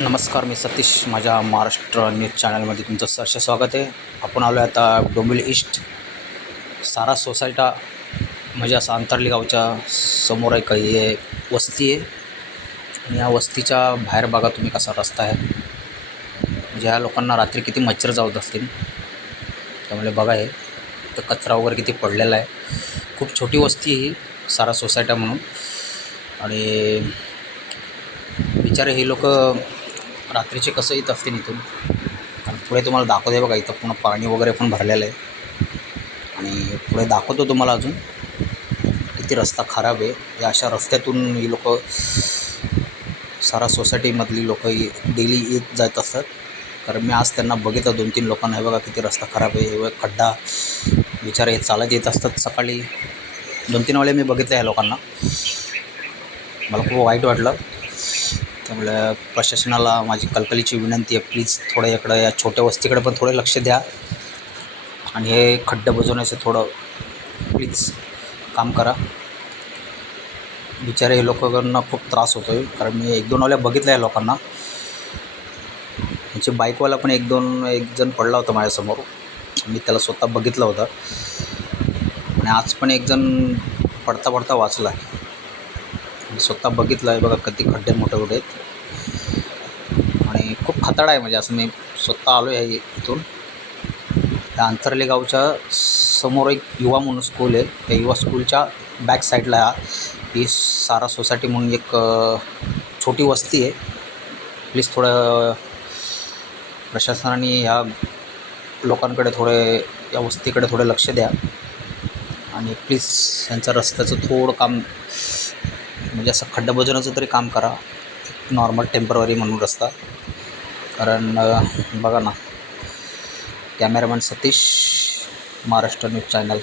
नमस्कार, मी सतीश. माझ्या महाराष्ट्र न्यूज चॅनलमध्ये तुमचं सहर्ष स्वागत आहे. आपण आलो आहे आता डोंबिवली ईस्ट सारा सोसायटा म्हणजे असं अंतर्ली गावच्या समोर एक हे वस्ती आहे. आणि या वस्तीच्या बाहेर बघा तुम्ही कसा रस्ता आहे. म्हणजे ह्या लोकांना रात्री किती मच्छर चावत असतील. त्यामुळे बघा हे तर कचरा वगैरे किती पडलेला आहे. खूप छोटी वस्ती आहे ही सारा सोसायटा म्हणून. आणि बिचारे हे लोक रात्रीचे कसं येत असतील इथून. आणि पुढे तुम्हाला दाखवते बघा, इथं पूर्ण पाणी वगैरे पण भरलेलं आहे. आणि पुढे दाखवतो तुम्हाला अजून किती रस्ता खराब आहे. या अशा रस्त्यातून ही लोक सारा सोसायटीमधली लोक डेली येत जात असतात. कारण मी आज त्यांना बघितलं 2-3 लोकांना. हे बघा किती रस्ता खराब आहे. हे खड्डा, बिचारे हे चालत येत असतात. सकाळी 2-3 वेळे मी बघितलं ह्या लोकांना. मला खूप वाईट वाटलं. त्यामुळे प्रशासनाला माझी कळकळीची विनंती आहे, प्लीज थोडं इकडं या छोट्या वस्तीकडे पण थोडे लक्ष द्या. आणि हे खड्डे बुजवण्याचं थोडं प्लीज काम करा. बिचारे हे लोकांना खूप त्रास होतो आहे. कारण मी 1-2 वेळा बघितलं या लोकांना. यांची बाईकवाला पण एक जण पडला होता माझ्यासमोर. मी त्याला स्वतः बघितलं होतं. आणि आज पण एक जण पडता पडता वाचला आहे. मी स्वतः बघितलं आहे. बघा किती खड्डे मोठे मोठे आहेत. आणि खूप खतरा आहे. म्हणजे असं मी स्वतः आलो आहे इथून. त्या अंतर्ली गावच्या समोर एक युवा म्हणून स्कूल आहे. त्या युवा स्कूलच्या बॅक साईडला ही सारा सोसायटी म्हणून एक छोटी वस्ती आहे. प्लीज थोडं प्रशासनाने ह्या लोकांकडे या वस्तीकडे थोडं लक्ष द्या. आणि प्लीज यांचं रस्त्याचं थोडं काम, म्हणजे असं खड्डा बुजवण्याचं तरी काम करा. नॉर्मल टेम्पररी म्हणून रस्ता. कारण बघा ना, cameraman Satish, Maharashtra news channel.